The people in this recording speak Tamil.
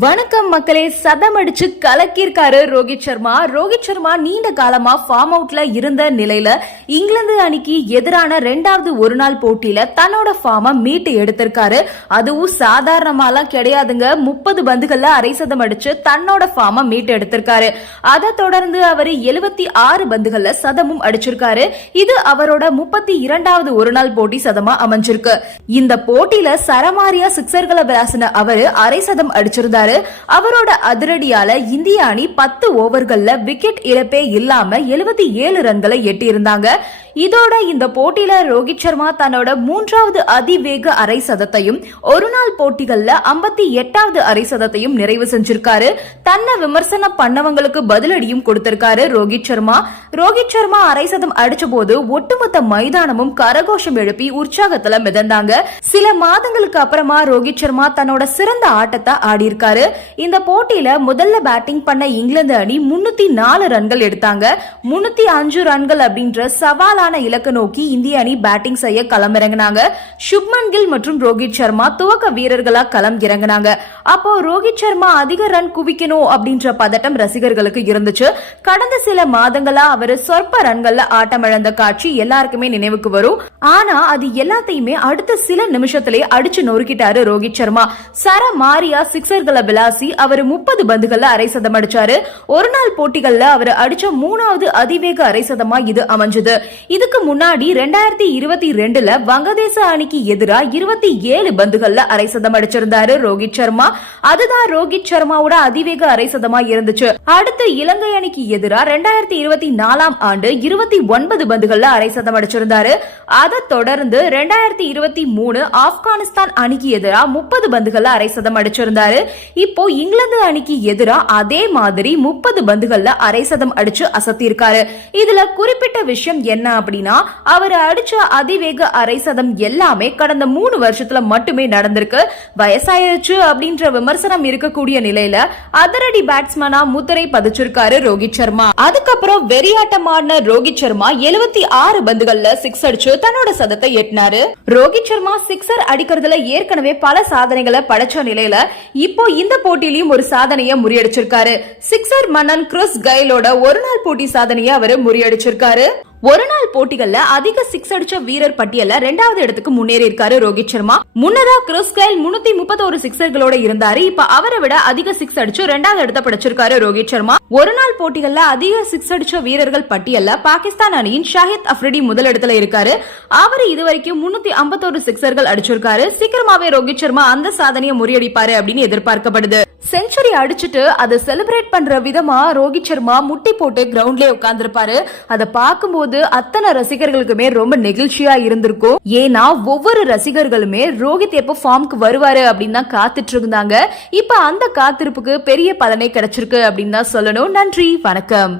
வணக்கம் மக்களே சதம் அடிச்சு கலக்கியிருக்காரு ரோஹித் சர்மா. ரோஹித் சர்மா நீண்ட காலமா ஃபார்ம் அவுட்ல இருந்த நிலையில இங்கிலாந்து அணிக்கு எதிரான ரெண்டாவது ஒரு நாள் போட்டியில தன்னோட ஃபார்ம மீட்டு எடுத்திருக்காரு. அதுவும் சாதாரணமாலாம் கிடையாதுங்க. முப்பது பந்துகள்ல அரை சதம் அடிச்சு தன்னோட ஃபார்ம மீட்டு எடுத்திருக்காரு. அதை தொடர்ந்து அவர் எழுபத்தி ஆறு பந்துகள்ல சதமும் அடிச்சிருக்காரு. இது அவரோட முப்பத்தி இரண்டாவது ஒரு நாள் போட்டி சதமா அமைஞ்சிருக்கு. இந்த போட்டியில சரமாரியா சிக்சர்களை விளாசின அவரு அரை சதம் அடிச்சிருந்தாரு. அவரோட அதிரடியால இந்திய அணி பத்து ஓவர்கள்ல விக்கெட் இழப்பே இல்லாம எழுபத்தி ஏழு ரன்களை எட்டியிருந்தாங்க. இதோட இந்த போட்டியில ரோஹித் சர்மா தன்னோட மூன்றாவது அதிவேக அரை சதத்தையும் ஒரு நாள் போட்டிகள்ல ஐம்பத்தி எட்டாவது அரை சதத்தையும் நிறைவு செஞ்சிருக்காரு. தன்னை விமர்சனம் பண்ணவங்களுக்கு பதிலடியும் கொடுத்திருக்காரு ரோஹித் சர்மா. ரோஹித் சர்மா அரை சதம் அடிச்ச போது ஒட்டுமொத்த மைதானமும் கரகோஷம் எழுப்பி உற்சாகத்துல மிதந்தாங்க. சில மாதங்களுக்கு அப்புறமா ரோஹித் சர்மா தன்னோட சிறந்த ஆட்டத்தை ஆடியிருக்காரு. இந்த போட்டியில முதல்ல பேட்டிங் பண்ண இங்கிலாந்து அணி முன்னூத்தி நாலு ரன்கள் எடுத்தாங்க. முன்னூத்தி அஞ்சு ரன்கள் அப்படின்ற சவாலான இலக்கு நோக்கி இந்திய அணி பேட்டிங் செய்ய களம் இறங்கினாங்க சுப்மன் கில் மற்றும் ரோஹித் சர்மா துவக்க வீரர்களா களம் இறங்கினாங்க. அப்போ ரோஹித் சர்மா அதிக ரன் குவிக்கணும் அப்படின்ற பதட்டம் ரசிகர்களுக்கு இருந்துச்சு. கடந்த சில மாதங்களா அவர் சொற்ப ரன்கள்ல ஆட்டமிழந்த காட்சி எல்லாருக்குமே நினைவுக்கு வரும். ஆனா அது எல்லாத்தையுமே அடுத்த சில நிமிஷத்திலேயே அடிச்சு நொறுக்கிட்டாரு ரோஹித் சர்மா. சர மாரியா சிக்ஸர்களை பிலாசி அவர் முப்பது பந்துகள்ல அரை சதம் அடிச்சாரு. ஒரு நாள் போட்டிகள்ல அவர் அடிச்ச மூணாவது அதிவேக அரை சதமா இது அமைஞ்சது. இதுக்கு முன்னாடி ரெண்டாயிரத்தி இருபத்தி ரெண்டுல வங்கதேச அணிக்கு எதிரா இருபத்தி ஏழு பந்துகள்ல அரை சதம் அடிச்சிருந்தாரு ரோஹித் சர்மா. அதுதான் ரோஹித் சர்மாவோட அதிவேக அரை சதமா இருந்துச்சு. அடுத்து இலங்கை அணிக்கு எதிரா ரெண்டாயிரத்தி இருபத்தி நாலாம் ஆண்டு இருபத்தி ஒன்பது பந்துகள்ல அரை சதம் அடிச்சிருந்தாரு. அதை தொடர்ந்து ரெண்டாயிரத்தி இருபத்தி மூணு ஆப்கானிஸ்தான் அணிக்கு எதிரா முப்பது பந்துகள்ல அரை சதம் அடிச்சிருந்தாரு. இப்போ இங்கிலாந்து அணிக்கு எதிரா அதே மாதிரி முப்பது பந்துகள்ல அரை சதம் அடிச்சு அசத்திருக்காரு. இதுல குறிப்பிட்ட விஷயம் என்ன அப்படின்னா அவர் அடிச்ச அதிவேக அரை சதம் எல்லாமே கடந்த மூணு வருஷத்துல மட்டுமே நடந்திருக்கு. வயசாயிருச்சு அப்படின்ற விமர்சனம் இருக்கக்கூடிய நிலையில அதிரடி பேட்ஸ்மேனா முத்திரை பதிச்சிருக்காரு ரோஹித் சர்மா. அதுக்கப்புறம் வெறியாட்டமான ரோஹித் சர்மா எழுபத்தி ஆறு பந்துகள்ல சிக்ஸ் அடிச்சு தன்னோட சதத்தை எட்டினாரு. ரோஹித் சர்மா சிக்ஸர் அடிக்கிறதுல ஏற்கனவே பல சாதனைகளை படைச்ச நிலையில இப்போ இந்த போட்டியிலையும் ஒரு சாதனையை முறியடிச்சிருக்காரு. சிக்ஸர் மன்னன் கிறிஸ் கைலோட ஒரு நாள் போட்டி சாதனையை அவர் முறியடிச்சிருக்காரு. ஒரு நாள் போட்டிகள்ல அதிக சிக்ஸ் அடிச்ச வீரர் பட்டியல்ல ரெண்டாவது இடத்துக்கு முன்னேறி இருக்காரு ரோஹித் சர்மா. முன்னதா கிறிஸ் கைல் முன்னூத்தி முப்பத்தோரு சிக்ஸர்களோட இருந்தாரு. இப்ப அவரை விட அதிக சிக்ஸ் அடிச்சு ரெண்டாவது இடத்த பிடிச்சிருக்காரு ரோஹித் சர்மா. ஒரு நாள் போட்டிகள்ல அதிக சிக்ஸ் அடிச்ச வீரர்கள் பட்டியல்ல பாகிஸ்தான் அணியின் ஷாஹித் அஃப்ரிடி முதலிடத்துல இருக்காரு. அவர் இதுவரைக்கும் முன்னூத்தி ஐம்பத்தோரு சிக்ஸர்கள் அடிச்சிருக்காரு. சீக்கிரமாவே ரோஹித் சர்மா அந்த சாதனையை முறியடிப்பாரு அப்படின்னு எதிர்பார்க்கப்படுது. செஞ்சுரி அடிச்சுட்டு அதை செலிப்ரேட் பண்ற விதமா ரோஹித் சர்மா முட்டி போட்டு கிரவுண்ட்லயே உட்கார்ந்துருப்பாரு. அதை பார்க்கும்போது அத்தனை ரசிகர்களுக்குமே ரொம்ப நெகிழ்ச்சியா இருந்திருக்கும். ஏன்னா ஒவ்வொரு ரசிகர்களுமே ரோஹித் எப்போ ஃபார்முக்கு வருவாரு அப்படின்னு தான் காத்துட்டு இருந்தாங்க. இப்ப அந்த காத்திருப்புக்கு பெரிய பலனை கிடைச்சிருக்கு அப்படின்னு தான் சொல்லணும். நன்றி வணக்கம்.